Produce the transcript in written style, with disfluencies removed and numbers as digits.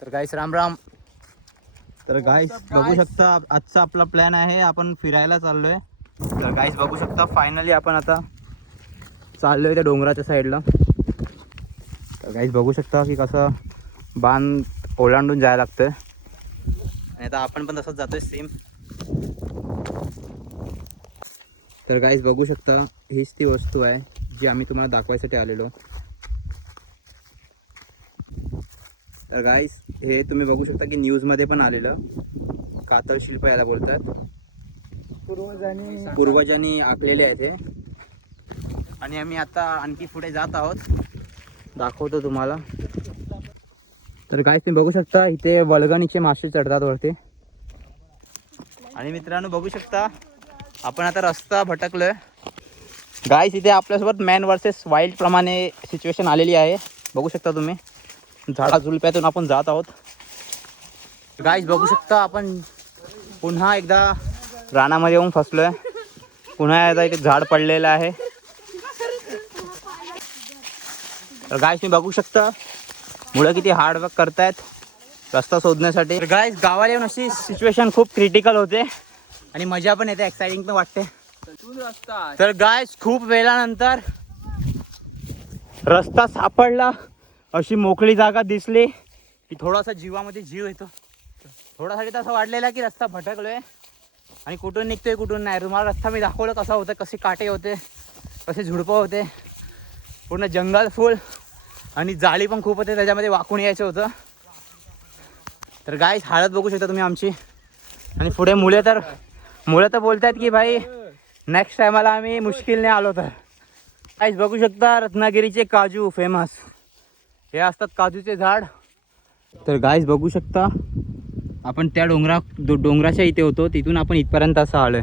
तर गाईस राम राम. तर गाईस बघू शकता आजचा आपला प्लॅन आहे, आपण फिरायला चाललोय. तर गाईस बघू शकता फायनली आपण आता चाललोय त्या डोंगराच्या साईडला. तर गाईस बघू शकता की कसं बांध ओलांडून जायला लागतं आणि आता आपण पण तसंच जातोय सेम. तर गाईस बघू शकता हीच ती वस्तू आहे जी आम्ही तुम्हाला दाखवायसाठी आलेलो. तर गाईस हे तुम्ही बघू शकता की न्यूजमध्ये पण आलेलं, कातळ शिल्प याला बोलतात. पूर्वजांनी आखलेले आहेत हे. आणि आम्ही आता आणखी पुढे जात आहोत, दाखवतो तुम्हाला. तर गाईस तुम्ही बघू शकता इथे वल्गणीचे मासे चढतात वरती. आणि मित्रांनो बघू शकता आपण आता रस्ता भटकलोय. गाईस इथे आपल्यासोबत मॅन वर्सेस वाईल्ड प्रमाणे सिच्युएशन आलेली आहे. बघू शकता तुम्ही झाडा झुलप्यातून आपण जात आहोत. गाईस बघू शकता आपण पुन्हा एकदा रानामध्ये येऊन फसलोय. पुन्हा एकदा इथे झाड पडलेलं आहे. तर गाईस तुम्ही बघू शकता मुलं किती हार्डवर्क करतायत रस्ता शोधण्यासाठी. तर गाईस गावाला येऊन अशी सिच्युएशन खूप क्रिटिकल होते आणि मजा पण येते, एक्साइटिंग पण वाटते. तर गाईस खूप वेळानंतर रस्ता सापडला, अशी मोकळी जागा दिसली की थोडासा जीवामध्ये जीव येतो. थोडासाठी तर असं वाटलेलं की रस्ता भटकलोय आणि कुठून निघतोय कुठून नाही. तुम्हाला रस्ता मी दाखवलं कसा होता, कसे काटे होते, कसे झुडपं होते, पूर्ण जंगल फुल आणि जाळी पण खूप होते, त्याच्यामध्ये वाकून यायचं होतं. तर गाईस हालत बघू शकता तुम्ही आमची. आणि पुढे मुलं तर बोलतात की भाई नेक्स्ट टायमाला आम्ही मुश्किलने आलो. तर गाईस बघू शकता रत्नागिरीचे काजू फेमस, हे असतात काजूचे झाड. तर गाईस बघू शकता आपण त्या डोंगराच्या इथे होतो, तिथून आपण इथपर्यंत असं आलोय.